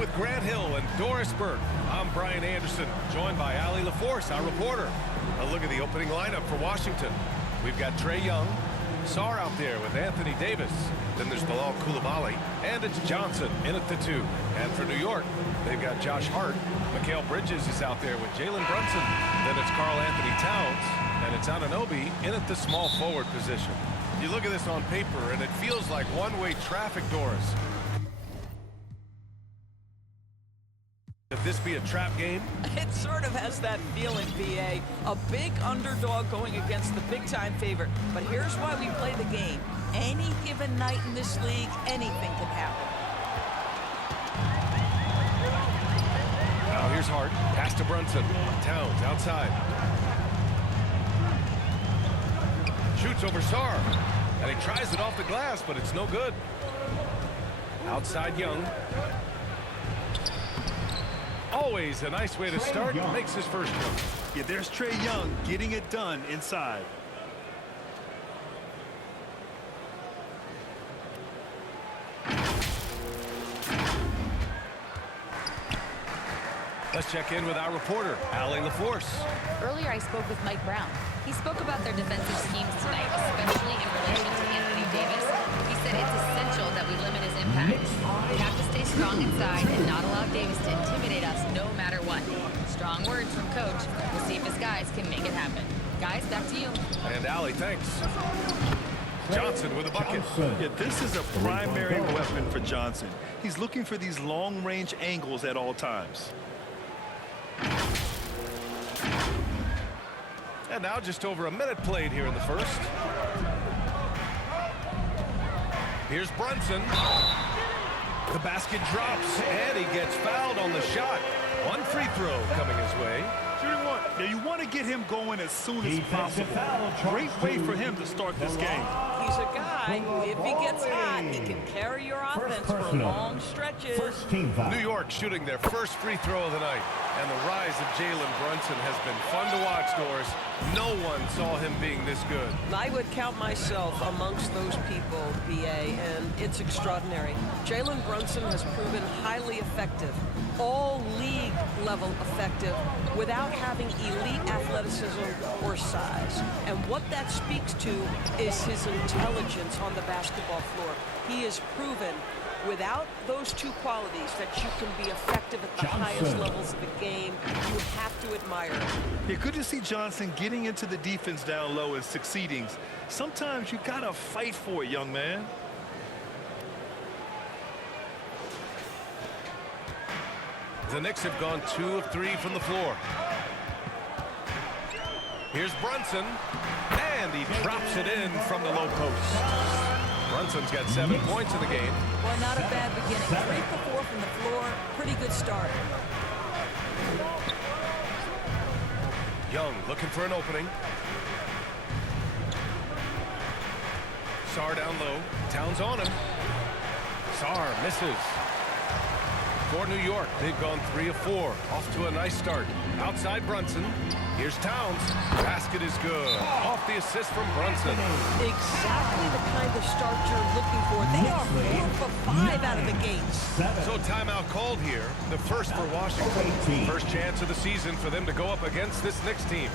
with Grant Hill and Doris Burke. I'm Brian Anderson, joined by Allie LaForce, our reporter. A look at the opening lineup for Washington. We've got Trae Young, Sarr out there with Anthony Davis. Then there's Bilal Coulibaly, and it's Johnson in at the 2. And for New York, they've got Josh Hart. Mikal Bridges is out there with Jalen Brunson. Then it's Karl Anthony Towns, and it's Anunoby in at the small forward position. You look at this on paper, and it feels like one-way traffic, Doris. Could this be a trap game? It sort of has that feeling, BA. A big underdog going against the big-time favorite. But here's why we play the game. Any given night in this league, anything can happen. Now here's Hart. Pass to Brunson. Towns outside. Shoots over Sarr. And he tries it off the glass, but it's no good. Outside Young. Always a nice way to start. Makes his first jump. Yeah, there's Trae Young getting it done inside. Let's check in with our reporter, Allie LaForce. Earlier, I spoke with Mike Brown. He spoke about their defensive schemes tonight, especially in relation to Anthony Davis. He said it's essential that we limit his impact. We have to stay strong inside and not allow Davis to intimidate us no matter what. Strong words from Coach. We'll see if his guys can make it happen. Guys, back to you. And Allie, thanks. Johnson with a bucket. Yeah, this is a primary weapon for Johnson. He's looking for these long-range angles at all times. And now just over a minute played here in the first. Here's Brunson. The basket drops, and he gets fouled on the shot. One free throw coming his way. Shooting one. Now you want to get him going as soon as possible. Great way for him to start this game. He's a guy who, if he gets hot, he can carry your offense for long stretches. New York shooting their first free throw of the night. And the rise of Jalen Brunson has been fun to watch, Doris. No one saw him being this good. I would count myself amongst those people, BA, and it's extraordinary. Jalen Brunson has proven highly effective, all league level effective, without having elite athleticism or size. And what that speaks to is his intelligence on the basketball floor. He has proven without those two qualities that you can be effective at the highest levels of the game. You have to admire it. Yeah, good to see Johnson getting into the defense down low and succeeding. Sometimes you gotta fight for it, young man. The Knicks have gone 2 of 3 from the floor. Here's Brunson, and he drops it in from the low post. Brunson's got 7 points in the game. Well, not a bad beginning. 3 for 4 from the floor. Pretty good start. Young looking for an opening. Sarr down low. Towns on him. Sarr misses. For New York, they've gone 3 of 4. Off to a nice start. Outside Brunson. Here's Towns. Basket is good. Off the assist from Brunson. Exactly the kind of start you're looking for. They are 4 for 5 out of the gates. So timeout called here. The first for Washington. First chance of the season for them to go up against this Knicks team.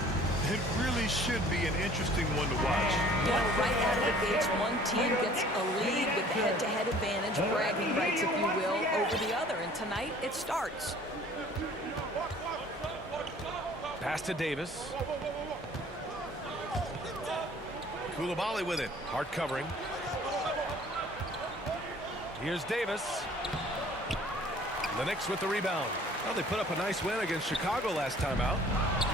It really should be an interesting one to watch. Yeah, right out of the gates, one team gets a lead with head-to-head advantage, bragging rights, if you will, over the other. And tonight, it starts. Pass to Davis. Coulibaly with it. Hard covering. Here's Davis. The Knicks with the rebound. Well, they put up a nice win against Chicago last time out.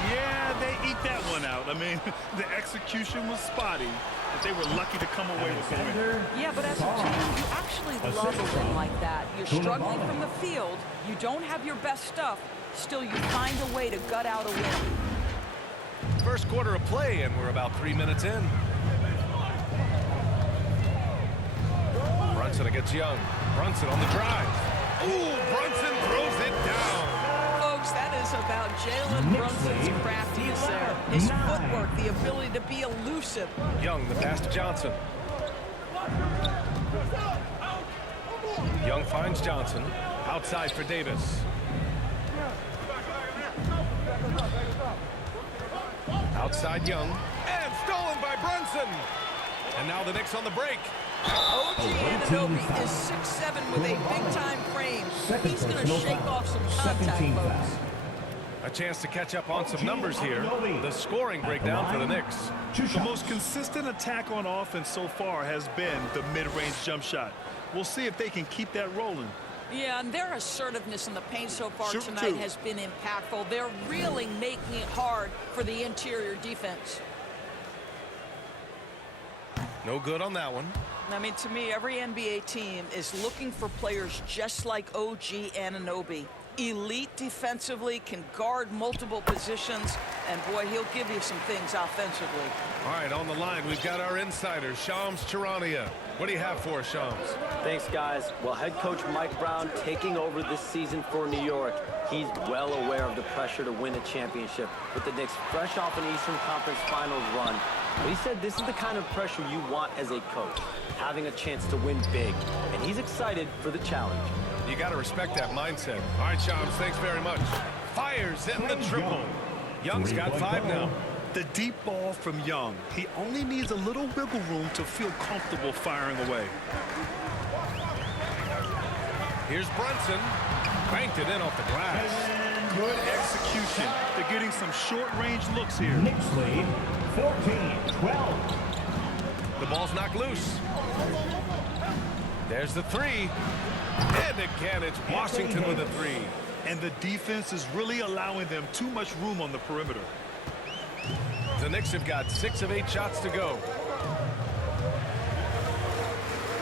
Yeah, they eat that one out. I mean, the execution was spotty, but they were lucky to come away with the win. Yeah, but as a team, you actually love a win like that. You're struggling from the field. You don't have your best stuff. Still, you find a way to gut out a win. First quarter of play, and we're about 3 minutes in. Brunson against Young. Brunson on the drive. Ooh, Brunson throws it down. Folks, that is about Jalen Brunson's craftiness there. His footwork, the ability to be elusive. Young, the pass to Johnson. Young finds Johnson. Outside for Davis. Outside Young. And stolen by Brunson. And now the Knicks on the break. OG Anunoby is 6'7" with a big-time frame. He's going to shake off some contact, folks. A chance to catch up on some numbers here. The scoring breakdown for the Knicks. The most consistent attack on offense so far has been the mid-range jump shot. We'll see if they can keep that rolling. Yeah, and their assertiveness in the paint so far tonight has been impactful. They're really making it hard for the interior defense. No good on that one. I mean, to me, every NBA team is looking for players just like OG Anunoby. Elite defensively, can guard multiple positions, and boy, he'll give you some things offensively. All right, on the line, we've got our insider, Shams Charania. What do you have for us, Shams? Thanks, guys. Well, head coach Mike Brown taking over this season for New York. He's well aware of the pressure to win a championship with the Knicks fresh off an Eastern Conference Finals run. But he said this is the kind of pressure you want as a coach, having a chance to win big. And he's excited for the challenge. You got to respect that mindset. All right, Shams, thanks very much. Fires in the triple. Young's got 5 now. The deep ball from Young. He only needs a little wiggle room to feel comfortable firing away. Here's Brunson. Banked it in off the glass. Good execution. They're getting some short-range looks here. Knicks lead 14-12. The ball's knocked loose. There's the 3. And again, it's Washington with a 3. And the defense is really allowing them too much room on the perimeter. The Knicks have got 6 of 8 shots to go.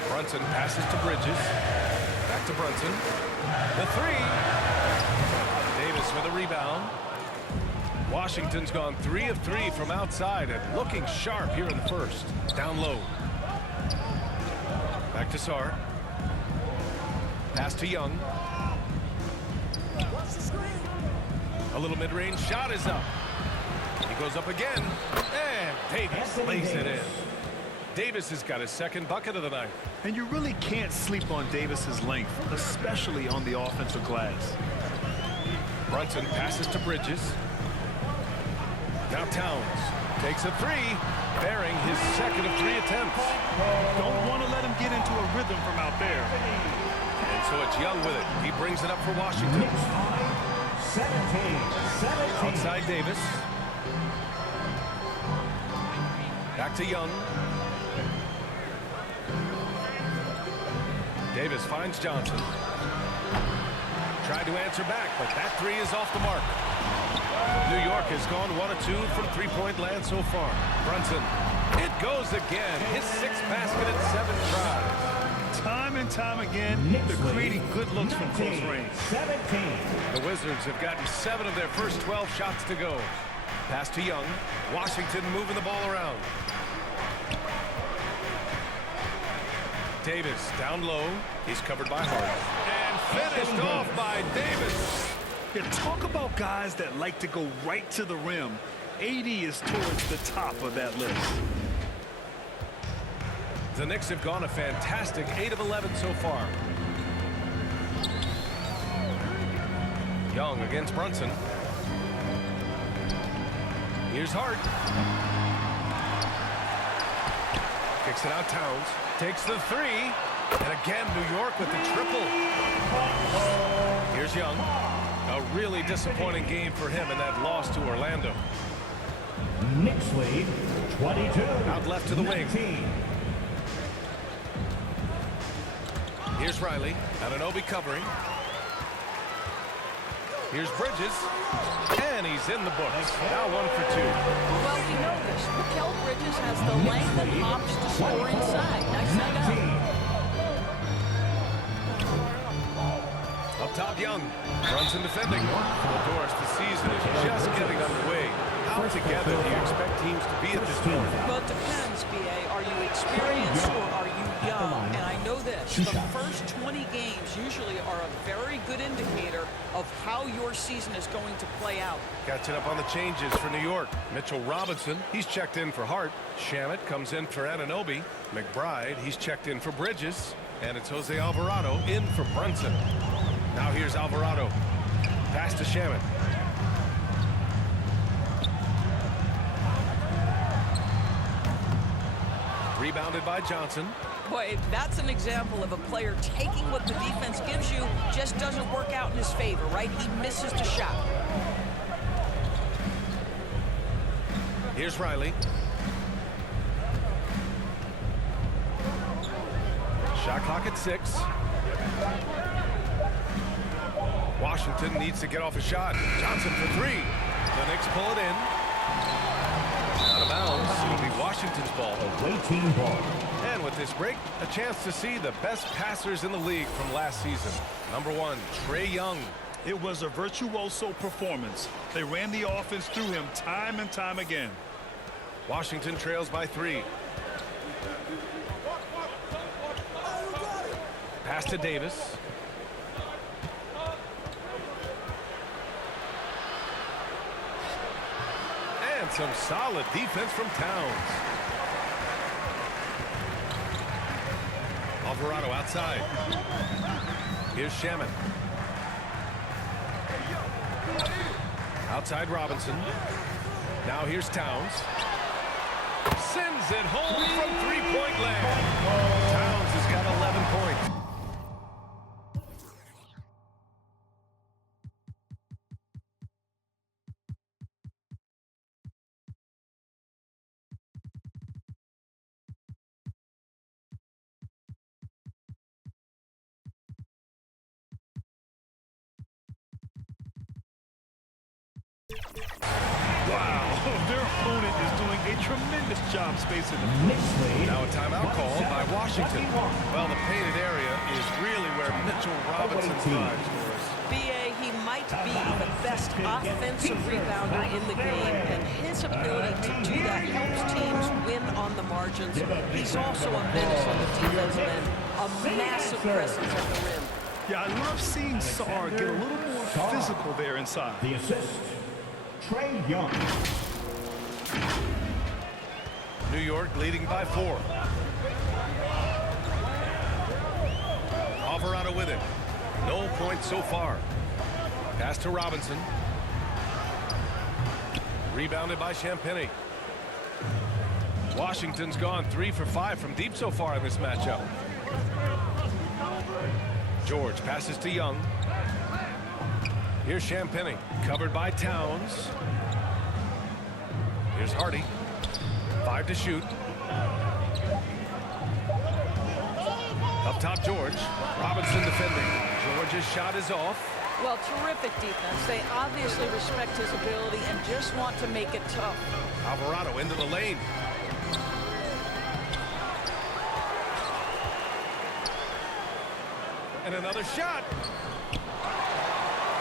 Brunson passes to Bridges. Back to Brunson. The 3. Davis with a rebound. Washington's gone 3 of 3 from outside and looking sharp here in the first. Down low. Back to Sarr. Pass to Young. A little mid-range shot is up. He goes up again. And Davis lays it in. Davis has got his second bucket of the night. And you really can't sleep on Davis's length, especially on the offensive glass. Brunson passes to Bridges. Now Towns takes a 3, bearing his second of 3 attempts. Don't want to let him get into a rhythm from out there. And so it's Young with it. He brings it up for Washington. 17. Outside Davis. Back to Young. Davis finds Johnson. Tried to answer back, but that 3 is off the mark. New York has gone 1 of 2 from three-point land so far. Brunson. It goes again. His 6th basket at 7 tries. Time and time again, they're creating good looks from close range. 17. The Wizards have gotten 7 of their first 12 shots to go. Pass to Young. Washington moving the ball around. Davis down low. He's covered by Hart. And finished off by Davis. You talk about guys that like to go right to the rim. AD is towards the top of that list. The Knicks have gone a fantastic 8 of 11 so far. Young against Brunson. Here's Hart. Kicks it out Towns. Takes the 3. And again, New York with the triple. Here's Young. A really disappointing game for him in that loss to Orlando. Knicks lead 22. Out left to the wing. 19. Here's Riley. Anunoby covering. Here's Bridges. And he's in the books. Now 1 for 2. Well, we know this. Mikal Bridges has the length and hops to score inside. Nice night out. Up top, Young. Brunson defending. Well, Doris, the season is just getting underway. How together do you expect teams to be at this point? Well, it depends, B.A. Are you experienced or are you young? And I know this. The first 20 games usually are a very good indicator of how your season is going to play out. Catching up on the changes for New York. Mitchell Robinson, he's checked in for Hart. Shamet comes in for Anunoby. McBride, he's checked in for Bridges. And it's Jose Alvarado in for Brunson. Now Here's Alvarado. Pass to Shaman. Rebounded by Johnson. Boy, that's an example of a player taking what the defense gives you, just doesn't work out in his favor, right? He misses the shot. Here's Riley. Shot clock at 6. Washington needs to get off a shot. Johnson for 3. The Knicks pull it in. Out of bounds. It'll be Washington's ball. Away team ball. And with this break, a chance to see the best passers in the league from last season. Number 1, Trae Young. It was a virtuoso performance. They ran the offense through him time and time again. Washington trails by 3. Pass to Davis. And some solid defense from Towns. Alvarado outside. Here's Shaman. Outside Robinson. Now here's Towns. Sends it home from three-point land. Towns has got 11 points. Wow, their opponent is doing a tremendous job spacing the floor. Now a timeout called by Washington. Well, the painted area is really where Mitchell Robinson thrives for us. B.A., he might be the best offensive rebounder in the game, and his ability to do that helps teams win on the margins. He's also a menace on the defensive end, a massive presence at the rim. Yeah, I love seeing Sarr get a little more physical there inside. The assist, Trae Young. New York leading by 4. Alvarado with it. No points so far. Pass to Robinson. Rebounded by Champagny. Washington's gone 3 for 5 from deep so far in this matchup. George passes to Young. Here's Champagny, covered by Towns. Here's Hardy. 5 to shoot. Up top, George. Robinson defending. George's shot is off. Well, terrific defense. They obviously respect his ability and just want to make it tough. Alvarado into the lane. And another shot.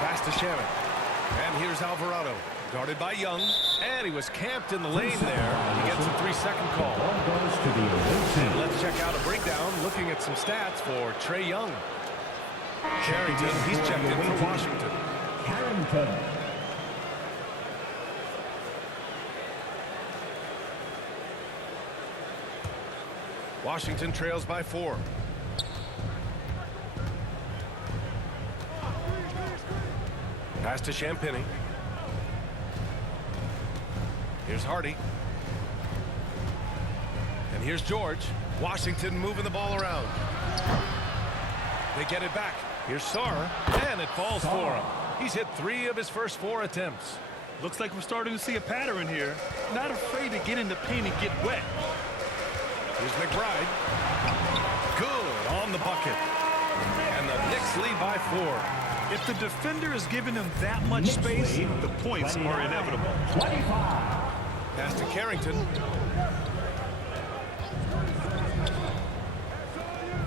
Pass to Shaman. And here's Alvarado. Guarded by Young. And he was camped in the lane there. He gets a 3-second call. Ball goes to the away team. And let's check out a breakdown looking at some stats for Trae Young. Carrington, he's checked in for Washington. Carrington. Washington trails by 4. Pass to Champagny. Here's Hardy. And here's George. Washington moving the ball around. They get it back. Here's Sarr. And it falls for him. He's hit 3 of his first 4 attempts. Looks like we're starting to see a pattern here. Not afraid to get in the paint and get wet. Here's McBride. Good on the bucket. And the Knicks lead by 4. If the defender is giving them that much space, the points are inevitable. 25. Pass to Carrington.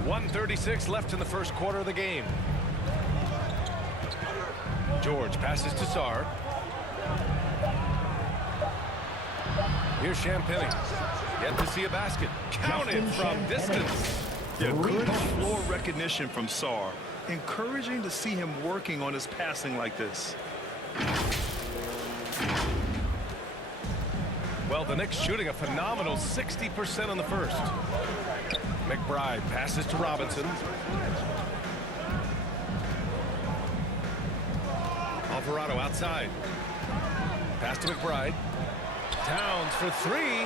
1:36 left in the first quarter of the game. George passes to Sarr. Here's Champagny. Yet to see a basket. Counted from distance. Yeah, good floor recognition from Sarr. Encouraging to see him working on his passing like this. Well, the Knicks shooting a phenomenal 60% on the first. McBride passes to Robinson. Alvarado outside. Pass to McBride. Towns for three.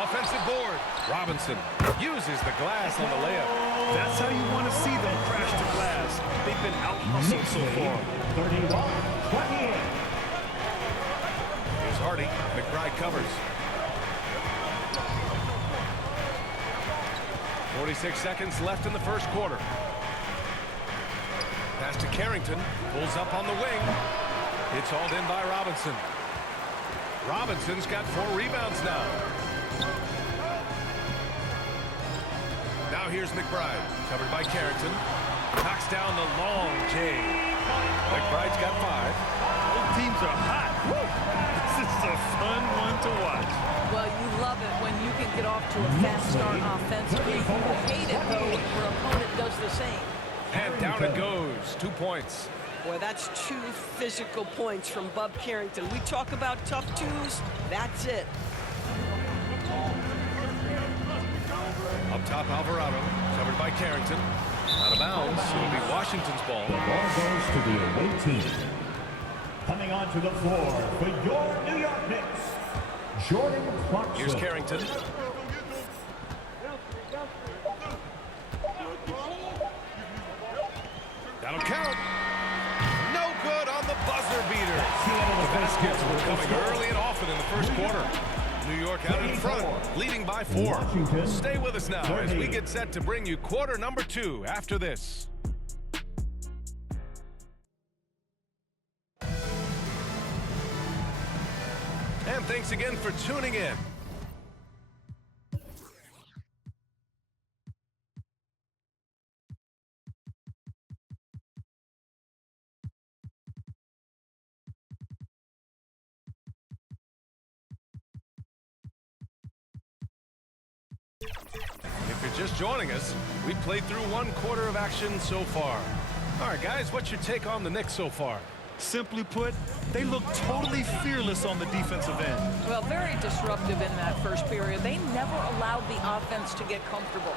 Offensive board. Robinson uses the glass on the layup. That's how you want to see them crash the glass. They've been out-hustled so far. 31-28. Here's Hardy. McBride covers. 46 seconds left in the first quarter. Pass to Carrington. Pulls up on the wing. It's hauled in by Robinson. Robinson's got 4 rebounds now. Now here's McBride. Covered by Carrington. Knocks down the long J. McBride's got 5. Both teams are hot. Woo! This is a fun one to watch. Well, you love it when you can get off to a fast start offensively. You hate it, though, when your opponent does the same. And down it goes. 2 points. Boy, that's 2 physical points from Bub Carrington. We talk about tough twos. That's it. Up top, Alvarado. Covered by Carrington. Out of bounds. It'll be Washington's ball. The ball goes to the away team. Coming onto the floor for your New York Knicks, Jordan Clarkson. Here's Carrington. That'll count. No good on the buzzer beater. The baskets were coming early and often in the first quarter. New York out in front, leading by 4. Stay with us now as we get set to bring you quarter number 2 after this. And thanks again for tuning in. If you're just joining us, we've played through 1 quarter of action so far. All right, guys, what's your take on the Knicks so far? Simply put, they look totally fearless on the defensive end. Well, very disruptive in that first period. They never allowed the offense to get comfortable.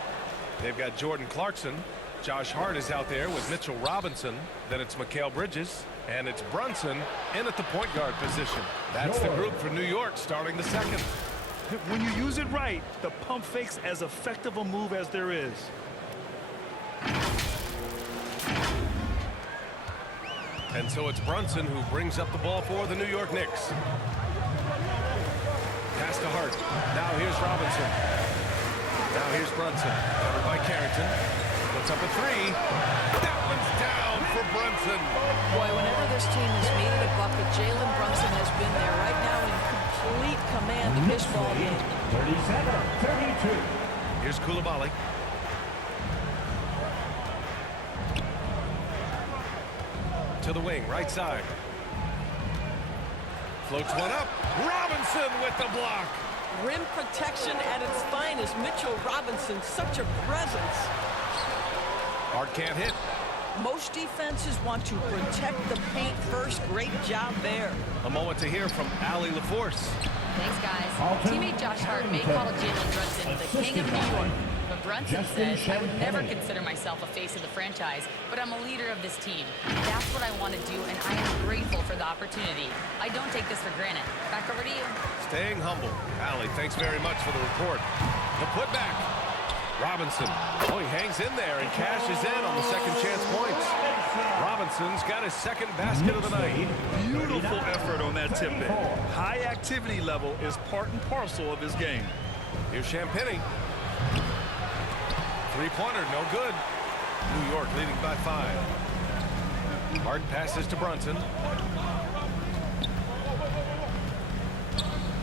They've got Jordan Clarkson. Josh Hart is out there with Mitchell Robinson. Then it's Mikal Bridges. And it's Brunson in at the point guard position. That's the group for New York starting the second. When you use it right, the pump fake's as effective a move as there is. And so it's Brunson who brings up the ball for the New York Knicks. Pass to Hart. Now here's Robinson. Now here's Brunson. Covered by Carrington. Puts up a 3. That one's down for Brunson. Boy, whenever this team has needed a bucket, Jalen Brunson has been there right now in complete command of this ball game. 37-32. Here's Coulibaly. To the wing, right side. Floats one up. Robinson with the block. Rim protection at its finest. Mitchell Robinson, such a presence. Hart can't hit. Most defenses want to protect the paint first. Great job there. A moment to hear from Allie LaForce. Thanks, guys. Teammate Josh Hart may call Jalen Brunson the king of New York, but Brunson says, I would never consider myself a face of the franchise, but I'm a leader of this team. That's what I want to do, and I am grateful for the opportunity. I don't take this for granted. Back over to you. Staying humble. Allie, thanks very much for the report. The putback. Robinson. Oh, he hangs in there and cashes in on the second chance points. Robinson's got his second basket of the night. Beautiful effort on that tip in. High activity level is part and parcel of his game. Here's Champagnie. Three-pointer, no good. New York leading by 5. Hart passes to Brunson.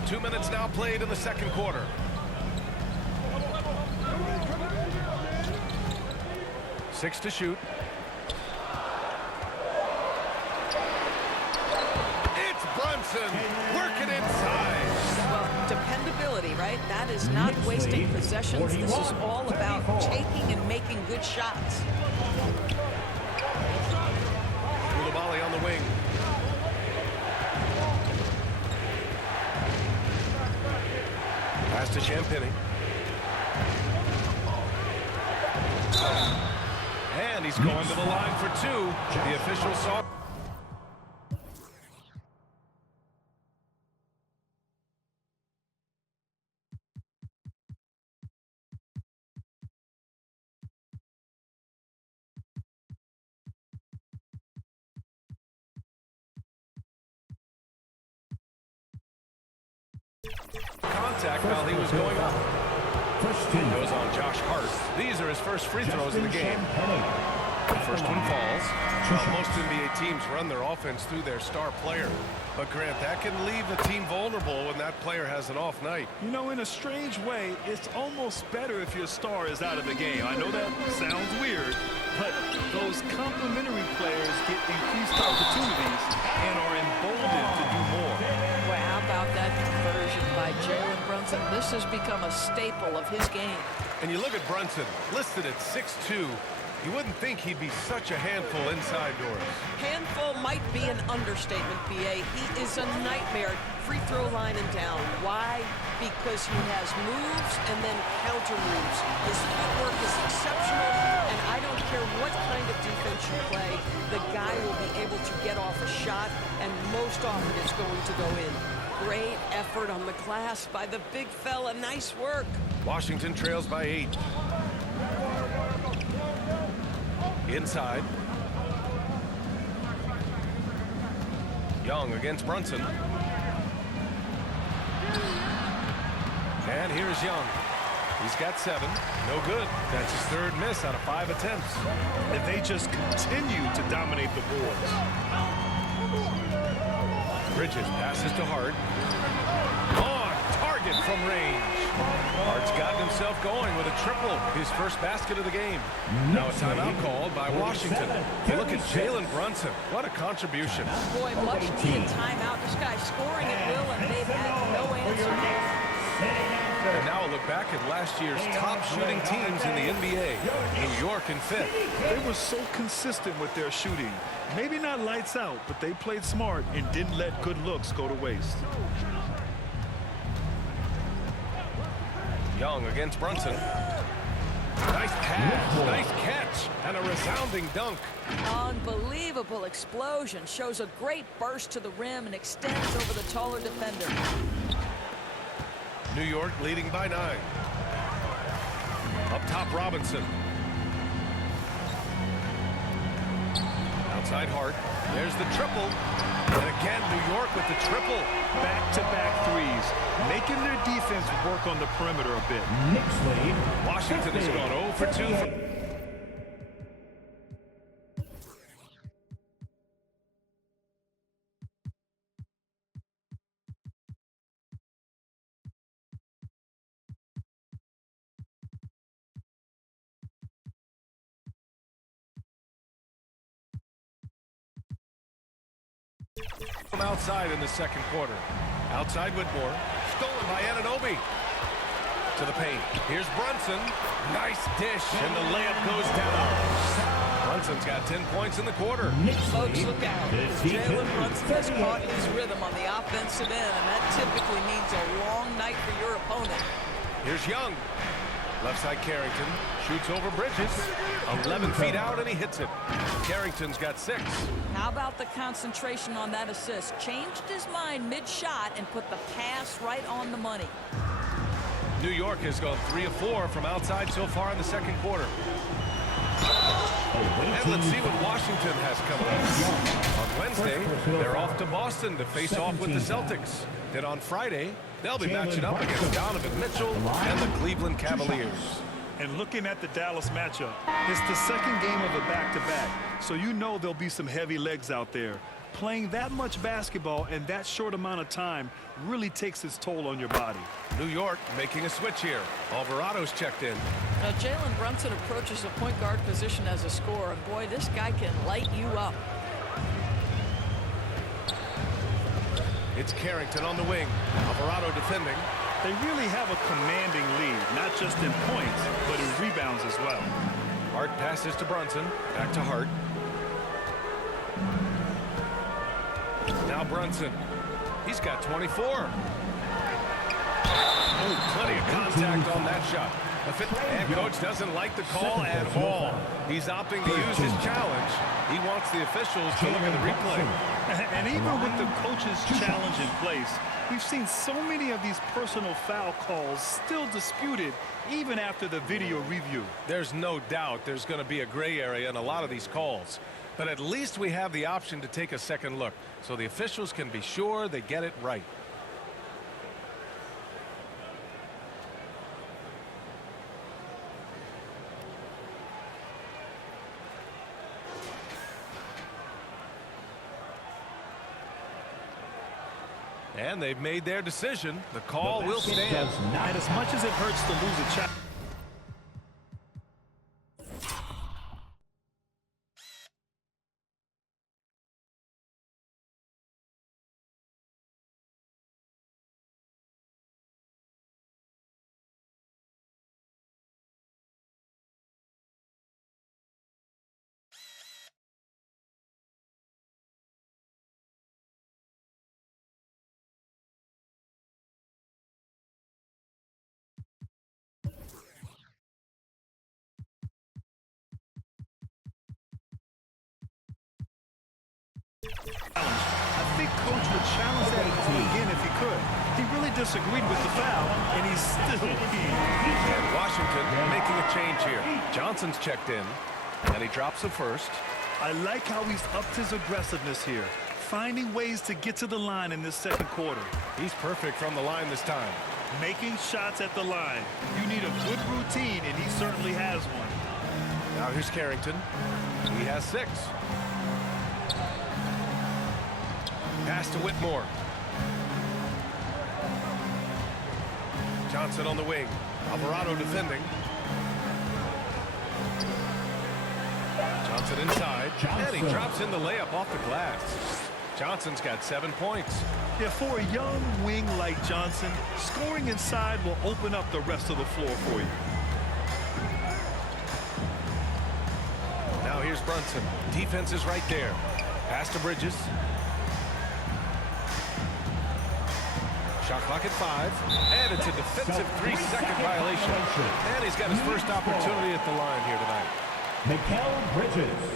2 minutes now played in the second quarter. Six to shoot. It's Brunson working inside. Well, dependability, right? That is not wasting possessions. This is all about taking and making good shots. Coulibaly on the wing. Pass to Champagnie. And he's going to the line for 2. The official saw. Contact while he was going up. Goes on Josh Hart. These are his first free throws in the game. The first one falls. Well, most NBA teams run their offense through their star player. But, Grant, that can leave a team vulnerable when that player has an off night. You know, in a strange way, it's almost better if your star is out of the game. I know that sounds weird, but those complementary players get increased opportunities and are emboldened to do more. Well, how about that conversion by Jalen Brunson? This has become a staple of his game. And you look at Brunson, listed at 6'2". You wouldn't think he'd be such a handful inside doors. Handful might be an understatement, B.A. He is a nightmare free throw line and down. Why? Because he has moves and then counter moves. His footwork is exceptional, and I don't care what kind of defense you play, the guy will be able to get off a shot, and most often it's going to go in. Great effort on the glass by the big fella. Nice work. Washington trails by 8. Inside. Young against Brunson. And here's Young. He's got 7. No good. That's his 3rd miss out of 5 attempts. And they just continue to dominate the boards. Bridges passes to Hart. On target from range. Hart's gotten himself going with a triple, his first basket of the game. Now a timeout called by Washington. Look at Jalen Brunson. What a contribution. Boy, much needed timeout. This guy's scoring at will, and they've had no answer. And now a look back at last year's top shooting teams in the NBA. New York in 5th. They were so consistent with their shooting. Maybe not lights out, but they played smart and didn't let good looks go to waste. Young against Brunson. Nice pass, nice catch, and a resounding dunk. Unbelievable explosion. Shows a great burst to the rim and extends over the taller defender. New York leading by 9. Up top, Robinson. Outside Hart. There's the triple. And again, New York with the triple. Back-to-back threes, making their defense work on the perimeter a bit. Washington has gone 0 for 2. From outside in the second quarter. Outside Whitmore. Stolen by Anunoby. To the paint. Here's Brunson. Nice dish, and the layup goes down. Brunson's got 10 points in the quarter. Folks, look out. Jalen Brunson has caught his rhythm on the offensive end, and that typically means a long night for your opponent. Here's Young. Left side Carrington. Shoots over Bridges. 11 feet out, and he hits it. Carrington's got 6. How about the concentration on that assist? Changed his mind mid-shot and put the pass right on the money. New York has gone 3 of 4 from outside so far in the second quarter. And let's see what Washington has coming up. On Wednesday, they're off to Boston to face off with the Celtics. Then on Friday, they'll be matching up against Donovan Mitchell and the Cleveland Cavaliers. And looking at the Dallas matchup, it's the second game of a back-to-back, so you know there'll be some heavy legs out there. Playing that much basketball in that short amount of time really takes its toll on your body. New York making a switch here. Alvarado's checked in. Now, Jalen Brunson approaches the point guard position as a scorer, and boy, this guy can light you up. It's Carrington on the wing. Alvarado defending. They really have a commanding lead, not just in points, but in rebounds as well. Hart passes to Brunson. Back to Hart. Now Brunson. He's got 24. Oh, plenty of contact on that shot. The head coach doesn't like the call at all. He's opting to use his challenge. He wants the officials to look at the replay. And even with the coach's challenge in place, we've seen so many of these personal foul calls still disputed even after the video review. There's no doubt there's going to be a gray area in a lot of these calls. But at least we have the option to take a second look so the officials can be sure they get it right. And they've made their decision. The call will stand. And as much as it hurts to lose a child. I think Coach would challenge that call again if he could. He really disagreed with the foul, and he's still keen. And Washington making a change here. Johnson's checked in, and he drops the first. I like how he's upped his aggressiveness here, finding ways to get to the line in this second quarter. He's perfect from the line this time. Making shots at the line. You need a good routine, and he certainly has one. Now here's Carrington. He has 6. Pass to Whitmore. Johnson on the wing. Alvarado defending. Johnson inside. And he drops in the layup off the glass. Johnson's got 7 points. Yeah, for a young wing like Johnson, scoring inside will open up the rest of the floor for you. Now here's Brunson. Defense is right there. Pass to Bridges. Shot clock at 5. And it's a defensive 3-second violation. And he's got his first opportunity at the line here tonight. Mikal Bridges.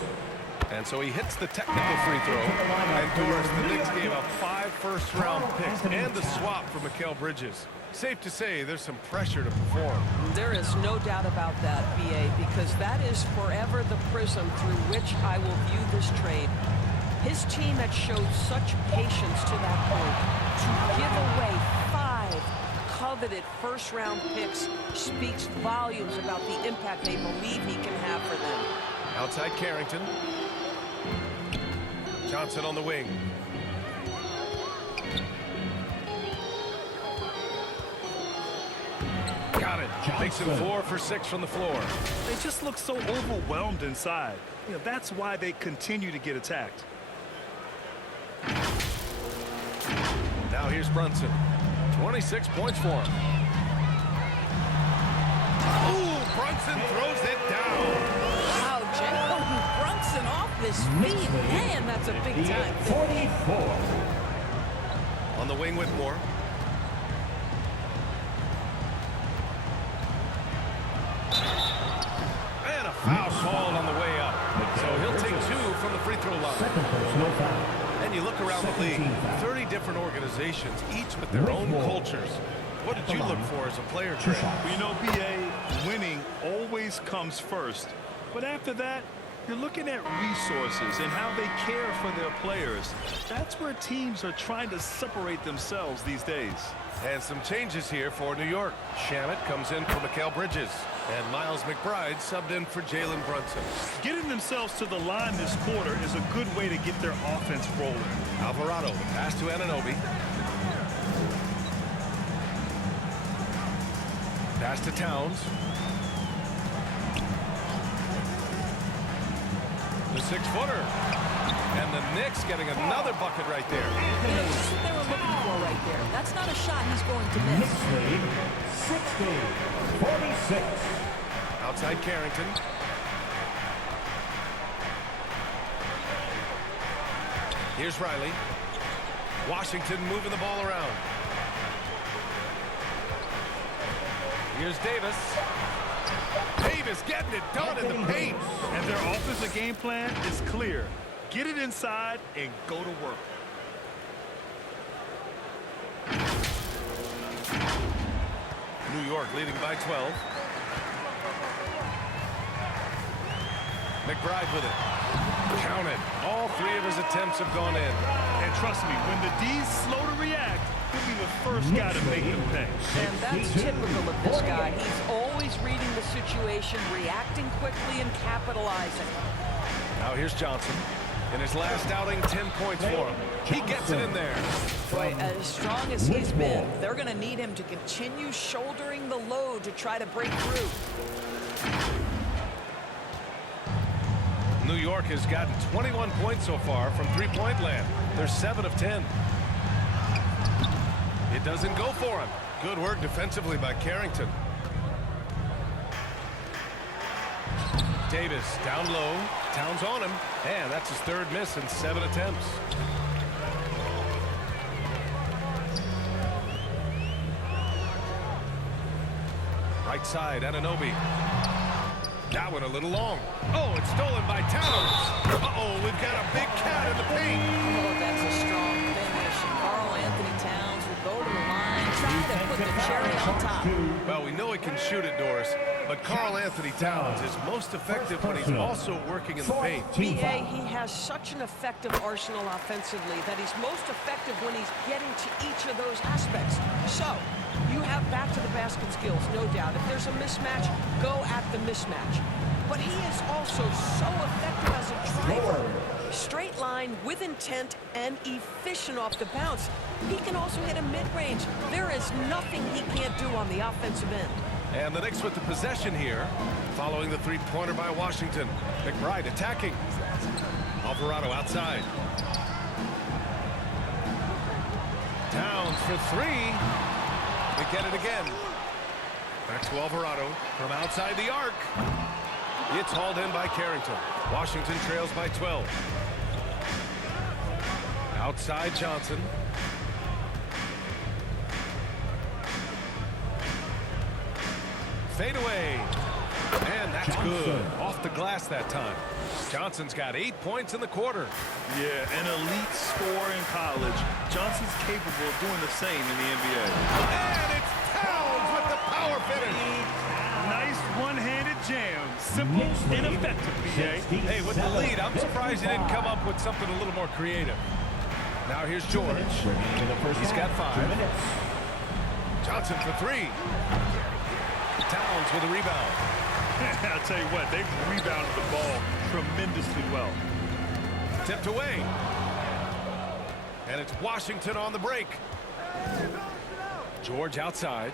And so he hits the technical free throw. And Doris, the Knicks gave up 5 first-round picks and the swap for Mikal Bridges. Safe to say there's some pressure to perform. There is no doubt about that, BA, because that is forever the prism through which I will view this trade. His team had showed such patience to that point. To give away 5 coveted first-round picks speaks volumes about the impact they believe he can have for them. Outside Carrington. Johnson on the wing. Got it. Makes him 4 for 6 from the floor. They just look so overwhelmed inside. You know, that's why they continue to get attacked. Now here's Brunson. 26 points for him. Ooh, Brunson throws it down. Wow, Jalen Brunson off his feet. Man, that's a big time. 44. On the wing, Whitmore. And a foul called on the way up. So he'll take 2 from the free throw line. Second personal foul. And you look around the league, 30 different organizations, each with their own cultures. What did you look for as a player, Trey? Well, you know, BA, winning always comes first. But after that, you're looking at resources and how they care for their players. That's where teams are trying to separate themselves these days. And some changes here for New York. Shamet comes in for Mikal Bridges. And Miles McBride subbed in for Jalen Brunson. Getting themselves to the line this quarter is a good way to get their offense rolling. Alvarado, the pass to Anunoby. Pass to Towns. The 6-footer. And the Knicks getting another bucket right there. You know, just what they were looking for right there. That's not a shot he's going to miss. Knicks lead 60-46. Outside Carrington. Here's Riley. Washington moving the ball around. Here's Davis. Davis getting it done in the paint. And their offensive game plan is clear. Get it inside and go to work. New York leading by 12. McBride with it. Counted. All 3 of his attempts have gone in. And trust me, when the D's slow to react, he'll be the first guy to make them pay. And that's typical of this guy. He's always reading the situation, reacting quickly, and capitalizing. Now here's Johnson. In his last outing, 10 points for him. He gets it in there. Boy, as strong as he's been, they're going to need him to continue shouldering the load to try to break through. New York has gotten 21 points so far from three-point land. They're 7 of 10. It doesn't go for him. Good work defensively by Carrington. Davis down low. Towns on him. And that's his third miss in 7 attempts. Right side, Anunoby. That one a little long. Oh, it's stolen by Towns. Uh-oh, we've got a big cat in the paint. Oh, that's a strong finish. Carl Anthony Towns will go to the line, try to put the cherry on top. Well, we know he can shoot it, Doris, but Carl Anthony Towns is most effective when he's also working in the paint. B.A., he has such an effective arsenal offensively that he's most effective when he's getting to each of those aspects. So, you have back to the basket skills, no doubt. If there's a mismatch, go at the mismatch. But he is also so effective as a driver. Straight line with intent and efficient off the bounce. He can also hit a mid-range. There is nothing he can't do on the offensive end. And the Knicks with the possession here, following the three-pointer by Washington. McBride attacking. Alvarado outside. Towns for three. They get it again. Back to Alvarado from outside the arc. It's hauled in by Carrington. Washington trails by 12. Outside Johnson. Fade away. And that's good. Off the glass that time. Johnson's got 8 points in the quarter. Yeah, an elite scorer in college. Johnson's capable of doing the same in the NBA. And it's Towns with the power finish. Nice one-handed jam. Simple and effective, B.A. Hey, with the lead, I'm surprised he didn't come up with something a little more creative. Now here's George. He's got 5. Johnson for 3. Towns with a rebound. I'll tell you what, they've rebounded the ball tremendously well. Tipped away. And it's Washington on the break. George outside.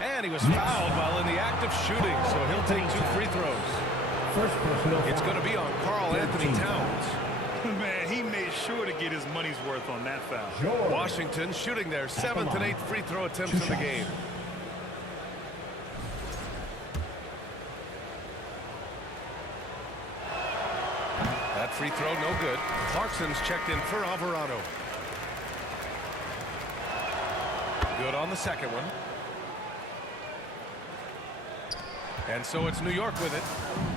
And he was fouled while in the act of shooting, so he'll take 2 free throws. It's going to be on Carl Anthony Towns. Man, he made sure to get his money's worth on that foul. Washington shooting their 7th and 8th free throw attempts in the game. That free throw no good. Clarkson's checked in for Alvarado. Good on the second one. And so it's New York with it.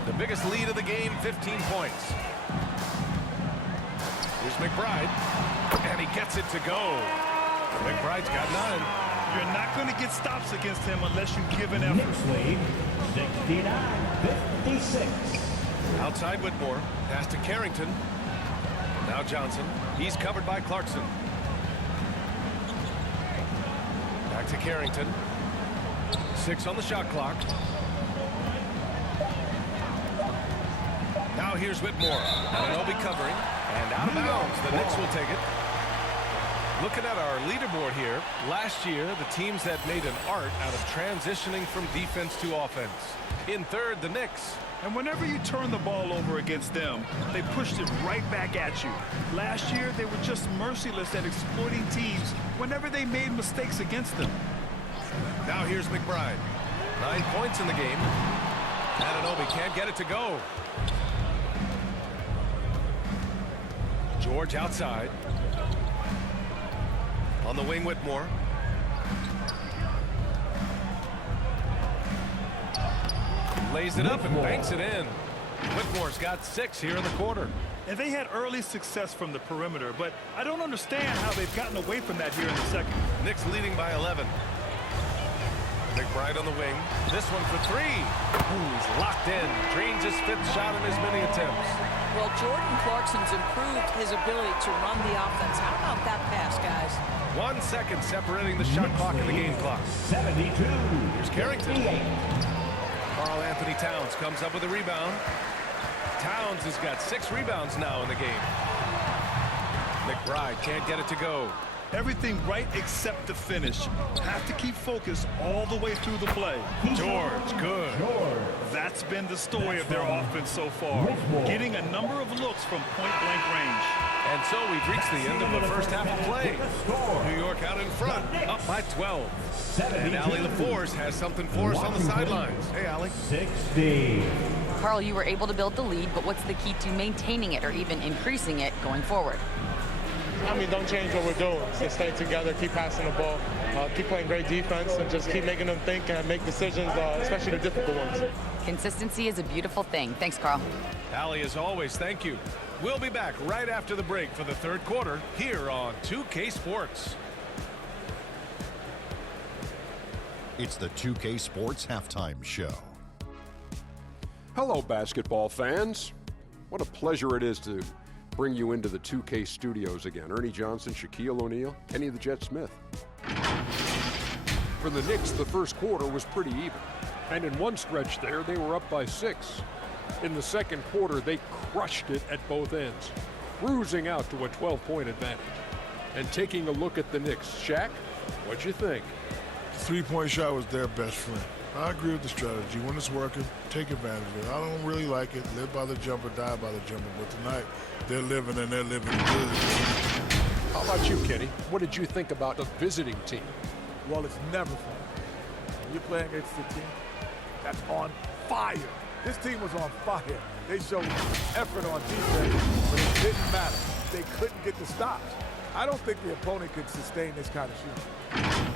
The biggest lead of the game, 15 points. Here's McBride, and he gets it to go. McBride's got 9. You're not going to get stops against him unless you give an effort. Knicks lead 69-56. Outside Whitmore, pass to Carrington. Now Johnson, he's covered by Clarkson. Back to Carrington. 6 on the shot clock. Now here's Whitmore. Anunoby covering. And out of bounds. The Knicks will take it. Looking at our leaderboard here, last year, the teams that made an art out of transitioning from defense to offense. In third, the Knicks. And whenever you turn the ball over against them, they pushed it right back at you. Last year, they were just merciless at exploiting teams whenever they made mistakes against them. Now here's McBride. 9 points in the game. Anunoby can't get it to go. George outside. On the wing, Whitmore. Lays it up and banks it in. Whitmore's got 6 here in the quarter. And they had early success from the perimeter, but I don't understand how they've gotten away from that here in the second. Knicks leading by 11. McBride on the wing. This one for 3. He's locked in. Drains his 5th shot in as many attempts. Well, Jordan Clarkson's improved his ability to run the offense. How about that pass, guys? 1 second separating the shot clock and the game clock. 72. Here's Carrington. Karl Anthony Towns comes up with a rebound. Towns has got 6 rebounds now in the game. McBride can't get it to go. Everything right except the finish. Have to keep focused all the way through the play. George, good. That's been the story of their offense so far. Getting a number of looks from point-blank range. And so we've reached the end of the first half of play. New York out in front, up by 12. And Allie LaForce has something for us on the sidelines. Hey, Allie. 60. Karl, you were able to build the lead, but what's the key to maintaining it or even increasing it going forward? I mean, don't change what we're doing. Just stay together, keep passing the ball, keep playing great defense, and just keep making them think and make decisions, especially the difficult ones. Consistency is a beautiful thing. Thanks, Karl. Allie, as always, thank you. We'll be back right after the break for the third quarter here on 2K Sports. It's the 2K Sports Halftime Show. Hello, basketball fans. What a pleasure it is to bring you into the 2K studios again. Ernie Johnson, Shaquille O'Neal, Kenny the Jet Smith. For the Knicks, the first quarter was pretty even. And in one stretch there, they were up by 6. In the second quarter, they crushed it at both ends, cruising out to a 12-point advantage. And taking a look at the Knicks, Shaq, what'd you think? The three-point shot was their best friend. I agree with the strategy. When it's working, take advantage of it. I don't really like it. Live by the jumper, die by the jumper. But tonight, they're living and they're living good. How about you, Kenny? What did you think about the visiting team? Well, it's never fun. When you're playing against a team that's on fire. This team was on fire. They showed effort on defense, but it didn't matter. They couldn't get the stops. I don't think the opponent could sustain this kind of shooting.